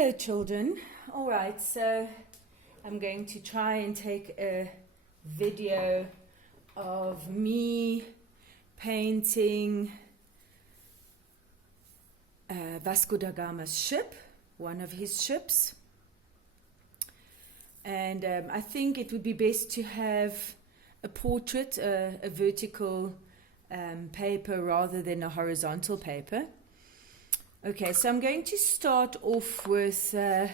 Hello children. Alright, so I'm going to try and take a video of me painting Vasco da Gama's ship, one of his ships. And I think it would be best to have a portrait, a vertical paper rather than a horizontal paper. Okay, so I'm going to start off with the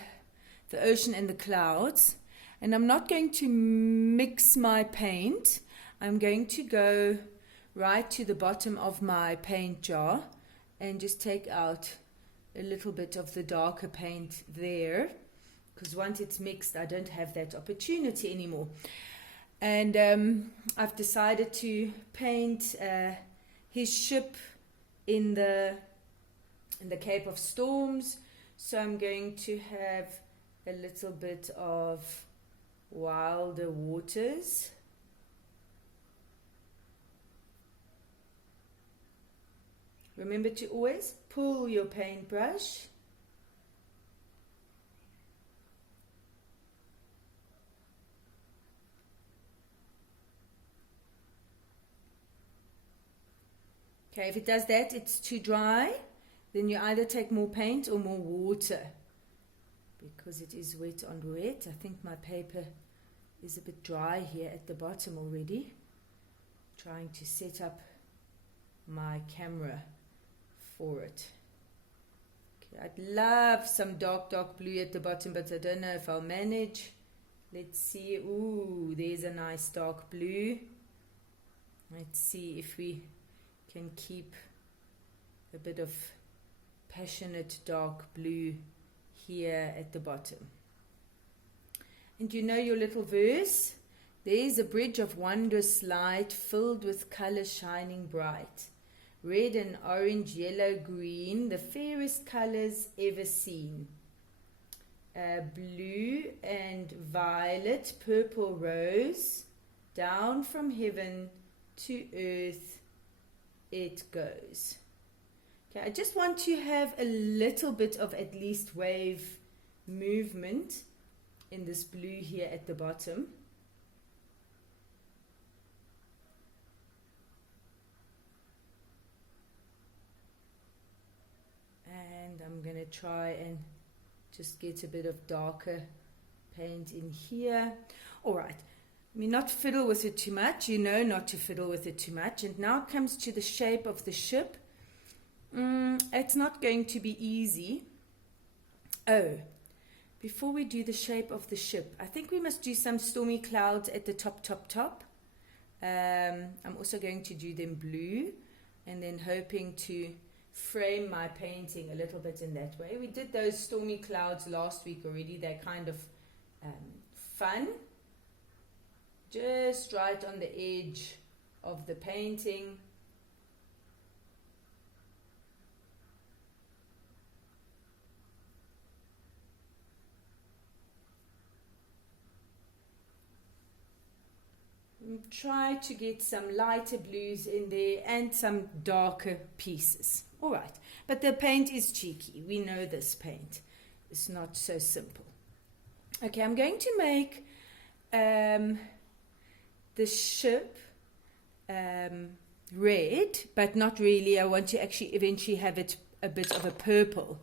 ocean and the clouds, and I'm not going to mix my paint. I'm going to go right to the bottom of my paint jar and just take out a little bit of the darker paint there, because once it's mixed I don't have that opportunity anymore. And I've decided to paint his ship in the Cape of Storms, so I'm going to have a little bit of wilder waters. Remember to always pull your paintbrush. Okay, if it does that, it's too dry. Then you either take more paint or more water, because it is wet on wet. I think my paper is a bit dry here at the bottom already. Trying to set up my camera for it. Okay, I'd love some dark blue at the bottom, but I don't know if I'll manage. Let's see. Ooh, there's a nice dark blue. Let's see if we can keep a bit of passionate dark blue here at the bottom. And you know your little verse? There's a bridge of wondrous light, filled with color shining bright. Red and orange, yellow, green, the fairest colors ever seen. Blue and violet, purple rose, down from heaven to earth it goes. I just want to have a little bit of at least wave movement in this blue here at the bottom. And I'm going to try and just get a bit of darker paint in here. Alright, I mean, not fiddle with it too much, you know not to fiddle with it too much. And now it comes to the shape of the ship. It's not going to be easy. Oh, before we do the shape of the ship, I think we must do some stormy clouds at the top. I'm also going to do them blue, and then hoping to frame my painting a little bit in that way. We did those stormy clouds last week already. They're kind of fun. Just right on the edge of the painting. Try to get some lighter blues in there and some darker pieces. Alright, but the paint is cheeky. We know this paint. It's not so simple. Okay, I'm going to make the ship red, but not really. I want to actually eventually have it a bit of a purple.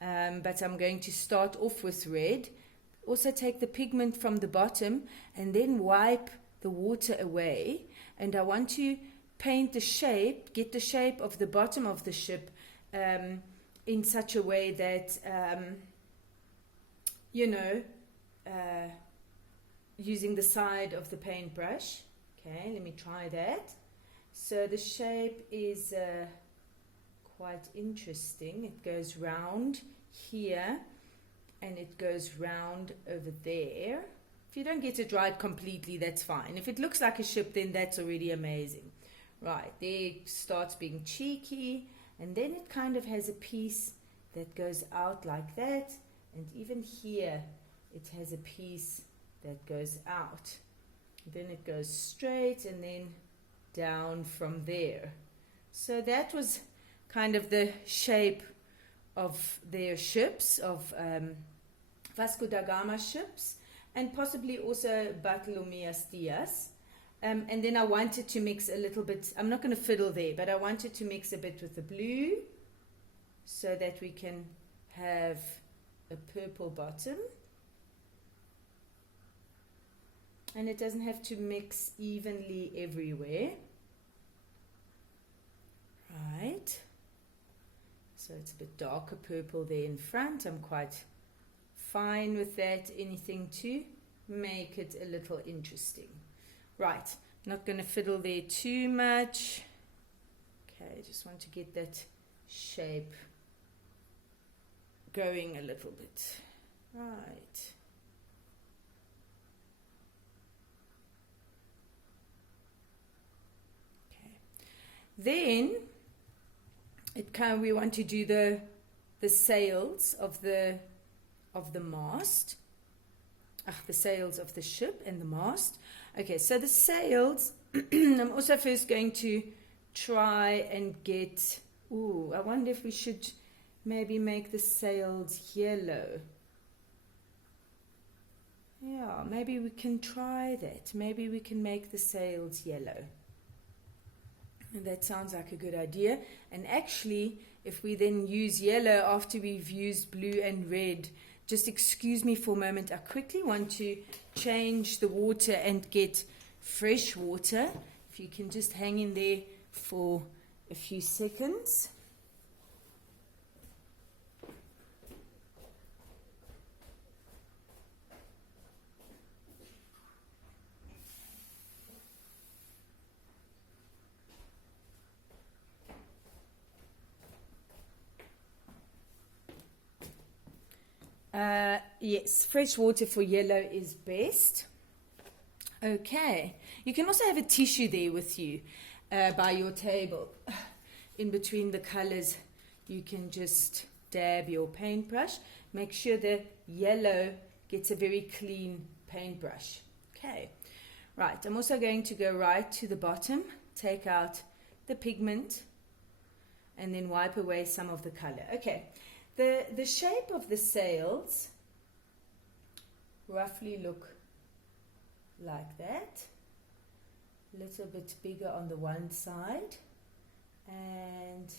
But I'm going to start off with red. Also take the pigment from the bottom and then wipe the water away, and I want to paint the shape, get the shape of the bottom of the ship in such a way that using the side of the paintbrush. Okay, let me try that. So the shape is quite interesting. It goes round here and it goes round over there. If you don't get it right completely, that's fine. If it looks like a ship, then that's already amazing. Right, there it starts being cheeky, and then it kind of has a piece that goes out like that, and even here it has a piece that goes out. Then it goes straight and then down from there. So that was kind of the shape of their ships, of Vasco da Gama ships, and possibly also Bartolomeus Diaz. And then I wanted to mix a little bit, I'm not going to fiddle there, but I wanted to mix a bit with the blue so that we can have a purple bottom. And it doesn't have to mix evenly everywhere. Right. So it's a bit darker purple there in front. I'm quite fine with that. Anything to make it a little interesting. Right. Not going to fiddle there too much. Okay, I just want to get that shape going a little bit. Right. Then we want to do the sails of the mast. The sails of the ship and the mast. Okay, so the sails, I'm also first going to try and get, I wonder if we should maybe make the sails yellow. Yeah, maybe we can try that. Maybe we can make the sails yellow. And that sounds like a good idea. And actually, if we then use yellow after we've used blue and red, just excuse me for a moment. I quickly want to change the water and get fresh water. If you can just hang in there for a few seconds. Yes, fresh water for yellow is best. Okay, you can also have a tissue there with you by your table. In between the colors, you can just dab your paintbrush. Make sure the yellow gets a very clean paintbrush. Okay, right, I'm also going to go right to the bottom, take out the pigment, and then wipe away some of the color. Okay. The shape of the sails roughly look like that. A little bit bigger on the one side, and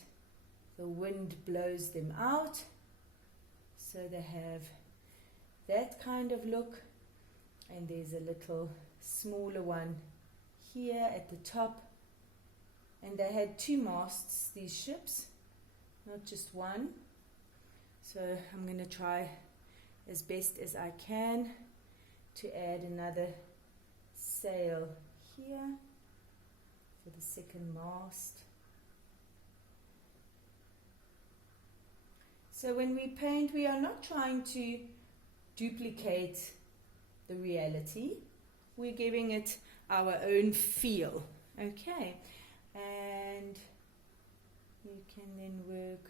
the wind blows them out, so they have that kind of look. And there's a little smaller one here at the top, and they had two masts, these ships, not just one. So I'm going to try as best as I can to add another sail here for the second mast. So when we paint, we are not trying to duplicate the reality. We're giving it our own feel. Okay, and you can then work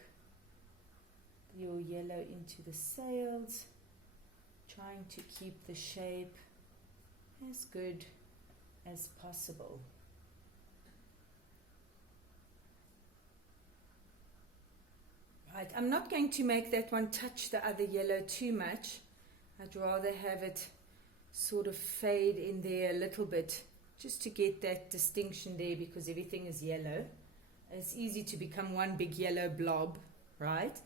your yellow into the sails, trying to keep the shape as good as possible. Right, I'm not going to make that one touch the other yellow too much. I'd rather have it sort of fade in there a little bit, just to get that distinction there, because everything is yellow. It's easy to become one big yellow blob, right?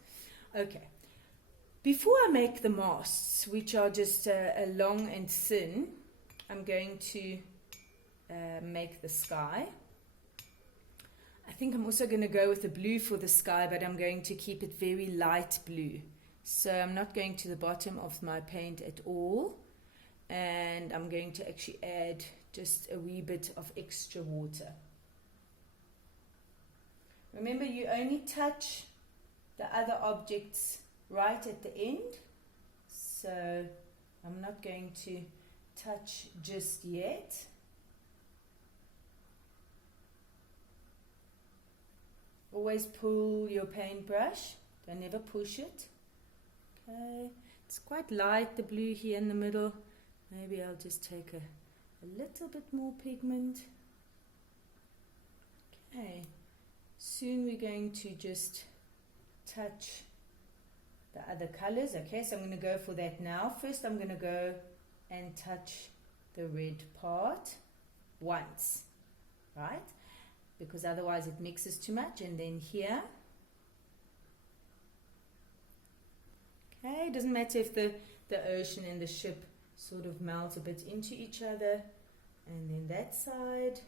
Okay, before I make the masts, which are just a long and thin, I'm going to make the sky. I think I'm also going to go with the blue for the sky, but I'm going to keep it very light blue. So I'm not going to the bottom of my paint at all, and I'm going to actually add just a wee bit of extra water. Remember, you only touch the other objects right at the end, so I'm not going to touch just yet. Always pull your paintbrush, don't ever push it. Okay, it's quite light, the blue here in the middle. Maybe I'll just take a little bit more pigment. Okay, soon we're going to just touch other colors. Okay, so I'm going to go for that now. First I'm going to go and touch the red part once, right? Because otherwise it mixes too much. And then here. Okay, it doesn't matter if the ocean and the ship sort of melt a bit into each other. And then that side.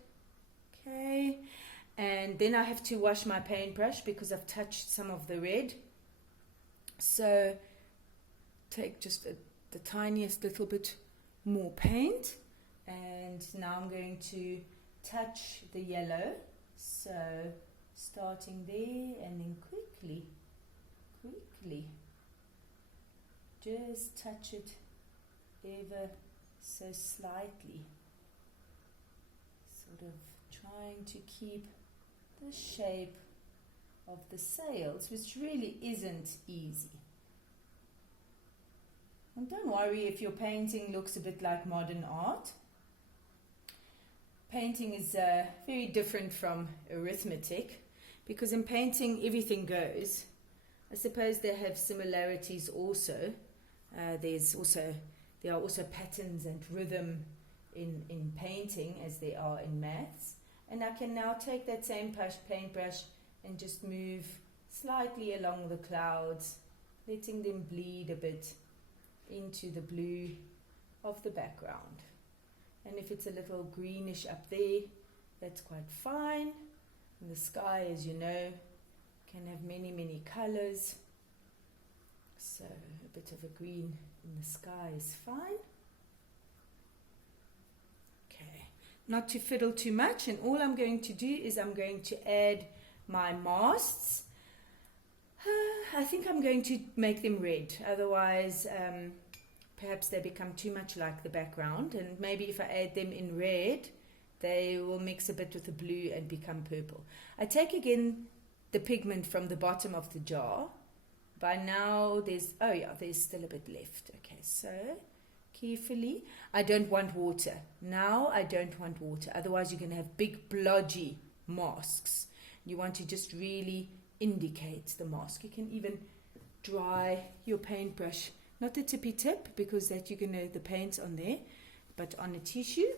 Okay, and then I have to wash my paintbrush because I've touched some of the red. So take just the tiniest little bit more paint, and now I'm going to touch the yellow. So starting there and then quickly just touch it ever so slightly, sort of trying to keep the shape of the sails, which really isn't easy. And don't worry if your painting looks a bit like modern art. Painting is very different from arithmetic, because in painting everything goes. I suppose they have similarities also. There are also patterns and rhythm in painting as there are in maths. And I can now take that same paintbrush and just move slightly along the clouds, letting them bleed a bit into the blue of the background. And if it's a little greenish up there, that's quite fine. And the sky, as you know, can have many, many colors. So a bit of a green in the sky is fine. Okay, not to fiddle too much, and all I'm going to do is I'm going to add my masts. I think I'm going to make them red, otherwise perhaps they become too much like the background, and maybe if I add them in red they will mix a bit with the blue and become purple. I take again the pigment from the bottom of the jar. By now there's still a bit left. Okay, so carefully. I don't want water. Now I don't want water, otherwise you're going to have big blodgy masks. You want to just really indicate the mask. You can even dry your paintbrush, not the tippy tip, because that you're going to the paint's on there, but on a tissue.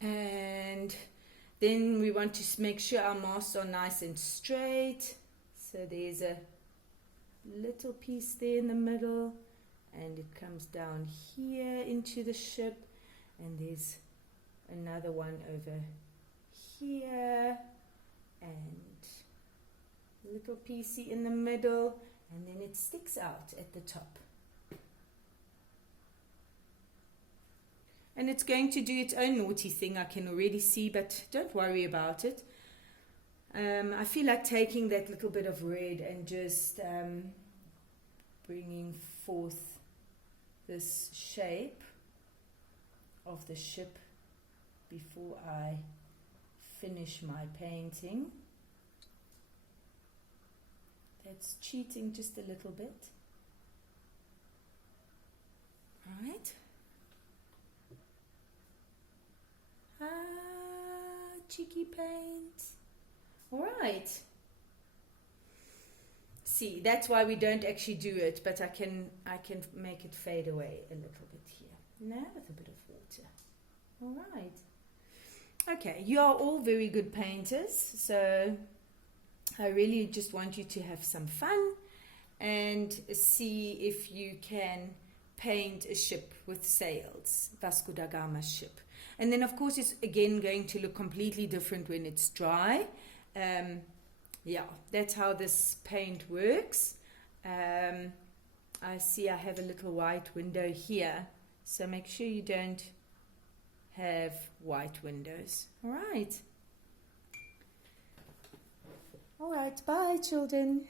And then we want to make sure our masks are nice and straight. So there's a little piece there in the middle, and it comes down here into the ship, and there's another one over here, and a little piecey in the middle, and then it sticks out at the top. And it's going to do its own naughty thing, I can already see, but don't worry about it. I feel like taking that little bit of red and just bringing forth this shape of the ship before I finish my painting. That's cheating just a little bit. Right? Cheeky paint. All right. See, that's why we don't actually do it, but I can make it fade away a little bit here. Now with a bit of water. All right. Okay, you are all very good painters, so I really just want you to have some fun and see if you can paint a ship with sails, Vasco da Gama's ship. And then, of course, it's again going to look completely different when it's dry. Yeah, that's how this paint works. I see I have a little white window here, so make sure you don't have white windows. All right. All right, bye, children.